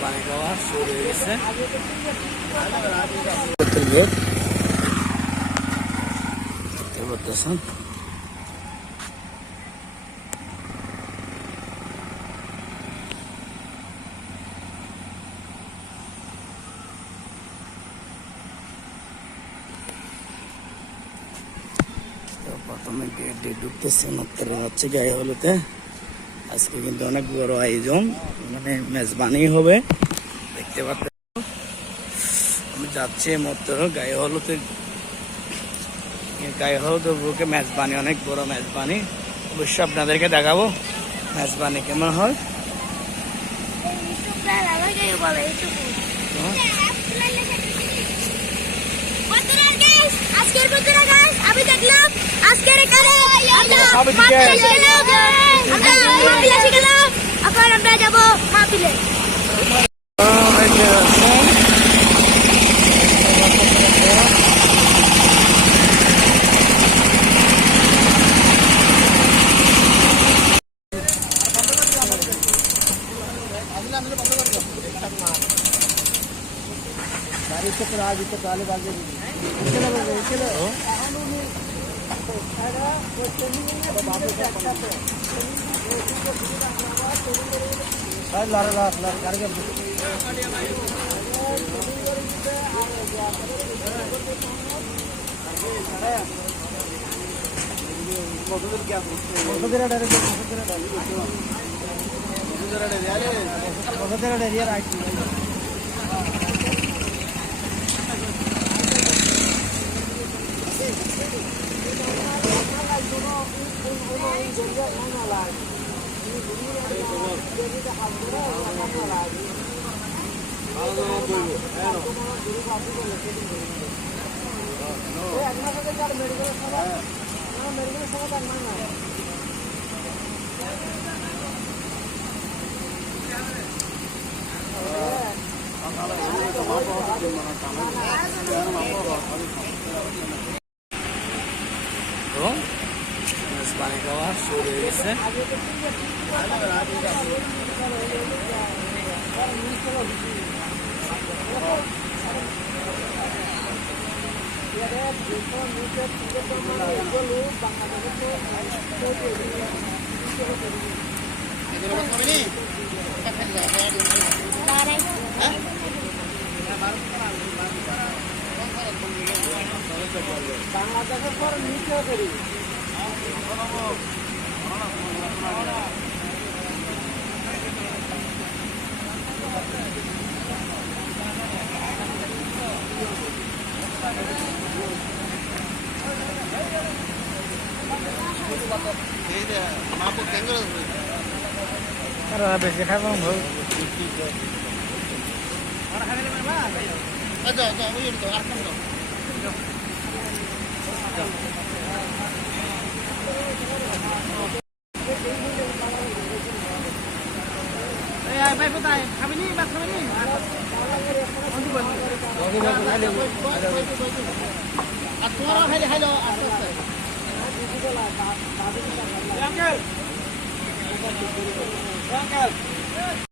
পানি খাওয়া শুরু হয়ে গেছে। প্রথমে গেটে ঢুকতেছে মাত্র হচ্ছে গায়ে হলুদে। আজকে কিন্তু অনেক বড় আয়োজন, মানে মেজবানি হবে দেখতে পাচ্ছেন। আমি যাচ্ছি মাত্র গায়ে হলুদের বুকে মেজবানি, অনেক বড় মেজবানি। অবশ্যই আপনাদেরকে দেখাবো মেজবানি কেমন হয়। আমি দেখলাম আজকের এখানে আমরা যাবো মাহফিলে। পানি খাওয়া শুরু হয়ে গেছে। বাংলাদেশের পর নিচেও করি বেশি খাবো ভাই কোথায় খাবিনি ভাত খাবিনি আর তোমারও খাইলে খাইলো আস্তে আস্তে